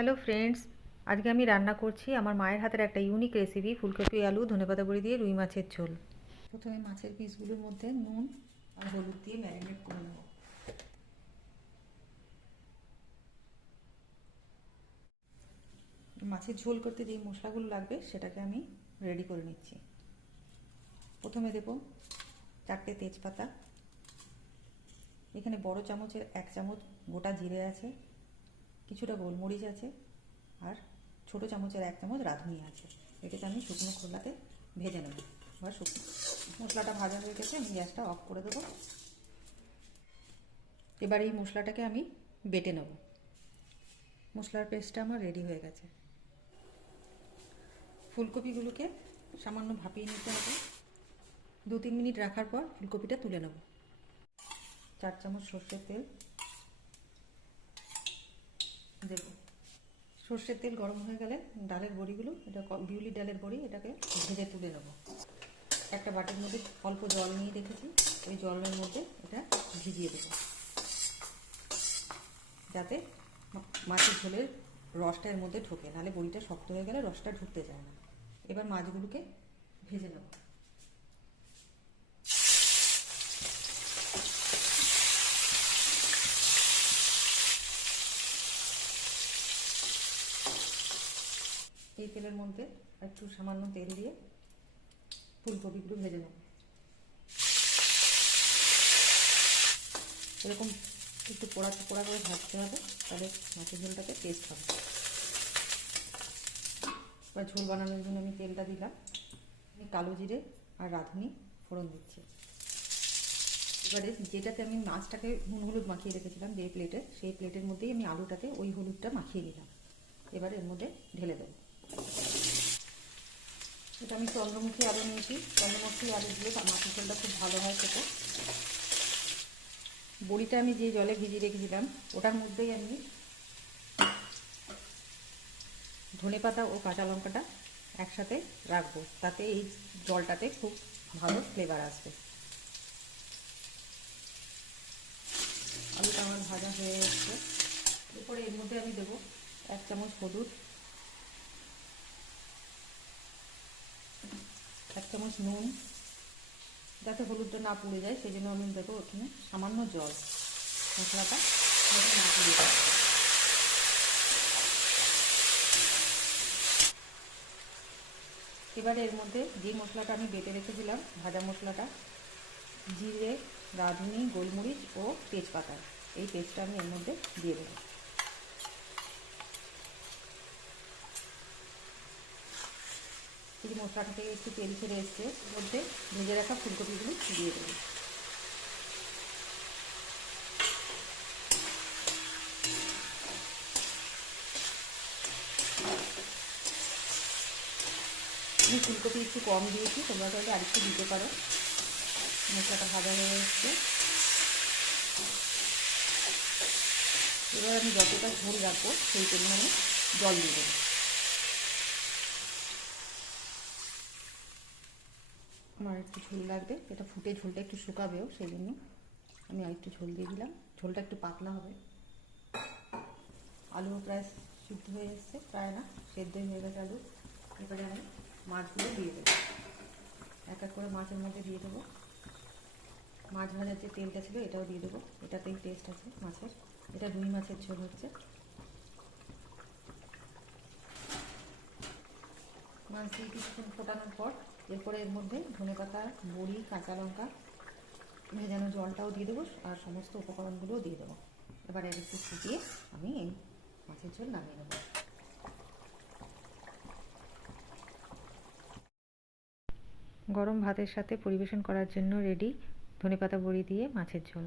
Hello friends, আজকে আমি রান্না করছি আমার মায়ের হাতের একটা ইউনিক রেসিপি ফুলকপি আলু ধনেপাতা বড়ি দিয়ে রুই মাছের ঝোল। প্রথমে মাছের পিসগুলোর মধ্যে নুন আর হলুদ দিয়ে ম্যারিনেট করে নেব। মাছের ঝোল করতে যেই মশলাগুলো লাগবে সেটাকে আমি রেডি করে নিচ্ছি। প্রথমে দেব 4টে তেজপাতা, এখানে বড় চামচের 1 চামচ গোটা জিরে আছে, কিছুটা গোলমরিচ আছে আর ছোটো চামচের 1 চামচ রাঁধুনি আছে। এটাকে আমি শুকনো খোলাতে ভেজে নেব। বা মশলাটা ভাজা হয়ে গেছে, আমি গ্যাসটা অফ করে দেবো। এবার এই মশলাটাকে আমি বেটে নেব। মশলার পেস্টটা আমার রেডি হয়ে গেছে। ফুলকপিগুলোকে সামান্য ভাপিয়ে নিতে হবে। 2-3 মিনিট রাখার পর ফুলকপিটা তুলে নেব। 4 চামচ সর্ষের তেল দেব। সর্ষের তেল গরম হয়ে গেলে ডালের বড়িগুলো, এটা বিউলির ডালের বড়ি, এটাকে ভেজে তুলে নেব। একটা বাটির মধ্যে অল্প জল নিয়ে রেখেছি, এই জলের মধ্যে এটা ভিজিয়ে দেবো যাতে মাছের ঝোলের রসটা এর মধ্যে ঢোকে, নাহলে বড়িটা শক্ত হয়ে গেলে রসটা ঢুকতে যায় না। এবার মাছগুলোকে ভেজে নেব। এই তেলের মধ্যে একটু সামান্য তেল দিয়ে ফুলকপিগুলো ভেজে নেব। এরকম একটু পোড়া পোড়া করে ভাজতে হবে, তাহলে মাছের ঝোলটাতে টেস্ট হবে। এবার ঝোল বানানোর জন্য আমি তেলটা দিলাম। আমি কালো জিরে আর রাঁধুনি ফোড়ন দিচ্ছি। এবারে যেটাতে আমি মাছটাকে নুন হলুদ মাখিয়ে রেখেছিলাম যে প্লেটে, সেই প্লেটের মধ্যেই আমি আলুটাতে ওই হলুদটা মাখিয়ে দিলাম। এবার এর মধ্যে ঢেলে দেবো। এটা আমি চন্দ্রমুখী আলু নিয়েছি। চন্দ্রমুখী আলু দিয়ে মাছের ঝোলটা খুব ভালো হয় খেতে। বড়িটা আমি যে জলে ভিজিয়ে রেখেছিলাম ওটার মধ্যেই আমি ধনেপাতা ও কাঁচা লঙ্কাটা একসাথে রাখবো, তাতে এই জলটাতে খুব ভালো ফ্লেভার আসবে। আলুটা আমার ভাজা হয়ে যাচ্ছে। এরপরে এর মধ্যে আমি দেবো 1 চামচ হলুদ, 1 চামচ নুন, যাতে হলুদটা না পুড়ে যায় সেই জন্য আমি দেবো ওখানে সামান্য জল। মশলাটা না পুড়ে যায়। এবারে এর মধ্যে যে মশলাটা আমি বেটে রেখেছিলাম, ভাজা মশলাটা, জিরে, রাঁধুনি, গোলমরিচ ও তেজপাতা, এই পেস্টটা আমি এর মধ্যে দিয়ে দেবো। এই মশলাটা থেকে একটু তেল ছেড়ে এসছে, এর মধ্যে ভেজে রাখা ফুলকপিগুলো দিয়ে দেবো। আমি ফুলকপি একটু কম দিয়েছি, তোমরা চাইলে আরেকটু দিতে পারো। মশলাটা ভাজা হয়ে এসছে। এবার আমি যতটা ঝোল রাখবো সেই পরিমাণে জল দিয়ে দেবো। আমার একটু ঝোল লাগবে, এটা ফুটে ঝোলটা একটু শুকাবেও, সেই জন্য আমি আর একটু ঝোল দিয়ে দিলাম। ঝোলটা একটু পাতলা হবে। আলুও প্রায় সিদ্ধ হয়ে এসছে, প্রায় না, সেদ্ধই হয়ে গেছে আলু। এবারে আমি মাছগুলো দিয়ে দেবো। এক এক করে মাছের মধ্যে দিয়ে দেবো। মাছ ভাজার যে তেলটা ছিল এটাও দিয়ে দেবো, এটাতেই টেস্ট আছে মাছের। এটা রুই মাছের ঝোল হচ্ছে। মাছ দিয়ে কিছুক্ষণ ফোটানোর পর এরপরে এর মধ্যে ধনেপাতা, বড়ি, কাঁচা লঙ্কা, ভেজানো জলটাও দিয়ে দেবো আর সমস্ত উপকরণগুলোও দিয়ে দেবো। এবার এর একটু ফুটিয়ে আমি এই মাছের ঝোল নামিয়ে নেব। গরম ভাতের সাথে পরিবেশন করার জন্য রেডি ধনেপাতা বড়ি দিয়ে মাছের ঝোল।